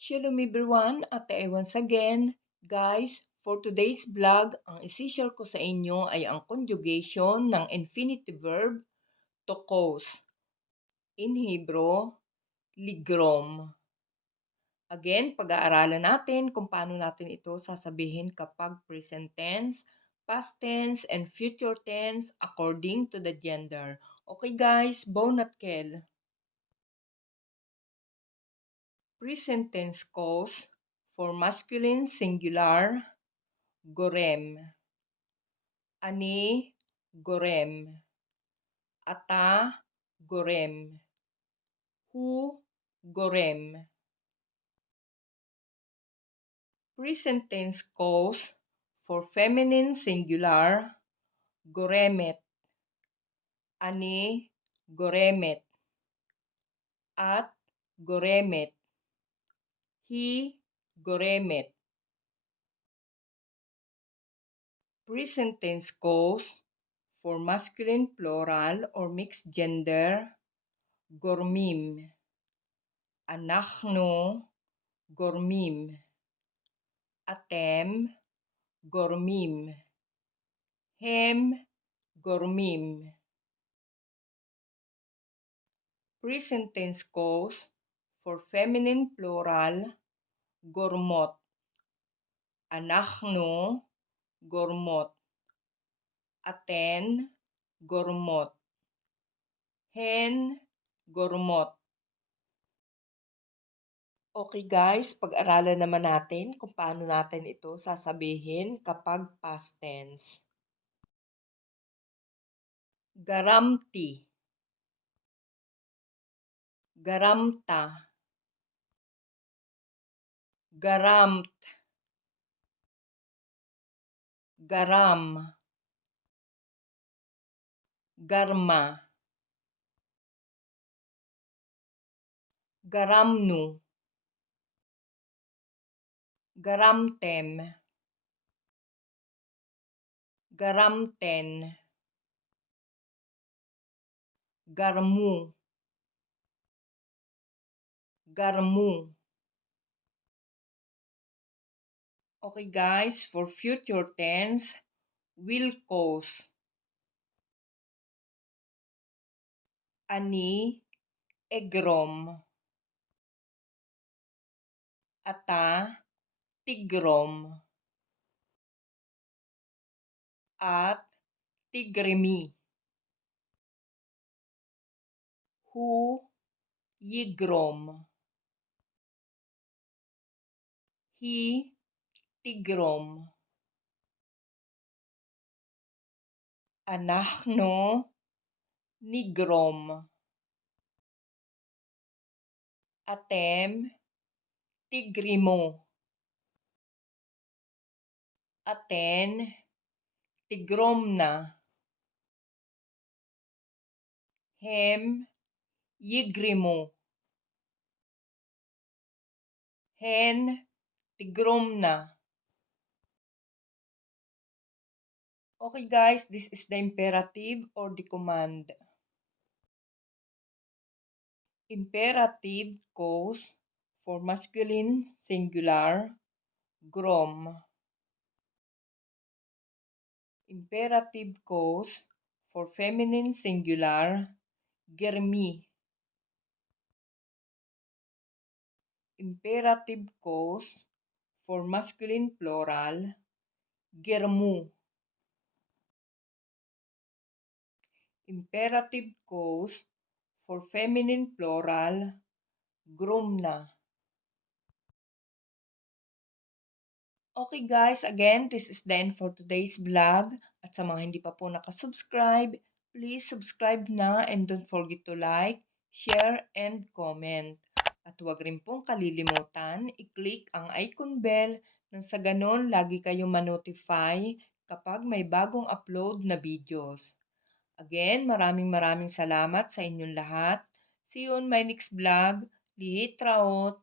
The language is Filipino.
Shalom everyone, at once again, guys, for today's vlog, ang isi-share ko sa inyo ay ang conjugation ng infinitive verb to cause. In Hebrew, ligrom. Again, pag-aaralan natin kung paano natin ito sasabihin kapag present tense, past tense, and future tense according to the gender. Okay guys, bon at kel. Present tense cause for masculine singular, gorem. Ani, gorem. Ata, gorem. Hu, gorem. Present tense cause for feminine singular, goremet. Ani, goremet. At, goremet. Hi, goremet. Present tense cause for masculine plural or mixed gender, gormim. Anachnu, gormim. Atem, gormim. Hem, gormim. Present tense cause for feminine plural, gormot. Anachnu, gormot. Aten, gormot. Hen, gormot. Okay guys, pag-aralan naman natin kung paano natin ito sasabihin kapag past tense. Garamti. Garamta. Garamt. Garam. Garma. Garamnu. Garamtem. Garamten. Garmu. Garmu. Okay guys, for future tense, will cause. Ani, egrom. Ata, tigrom. At, tigremi. Hu, yigrom. Hi, tigrom. Anachnu, nigrom. Atem, tigrimo. Aten, tigromna. Hem, yigrimo. Hen, tigromna. Okay guys, this is the imperative or the command. Imperative cause for masculine singular, grom. Imperative cause for feminine singular, germi. Imperative cause for masculine plural, germu. Imperative cause for feminine plural, gromna. Okay guys, again, this is the end for today's vlog. At sa mga hindi pa po nakasubscribe, please subscribe na and don't forget to like, share, and comment. At huwag rin pong kalilimutan, i-click ang icon bell nang sa ganon lagi kayong ma-notify kapag may bagong upload na videos. Again, maraming salamat sa inyong lahat. See you on my next vlog. Lihitraot!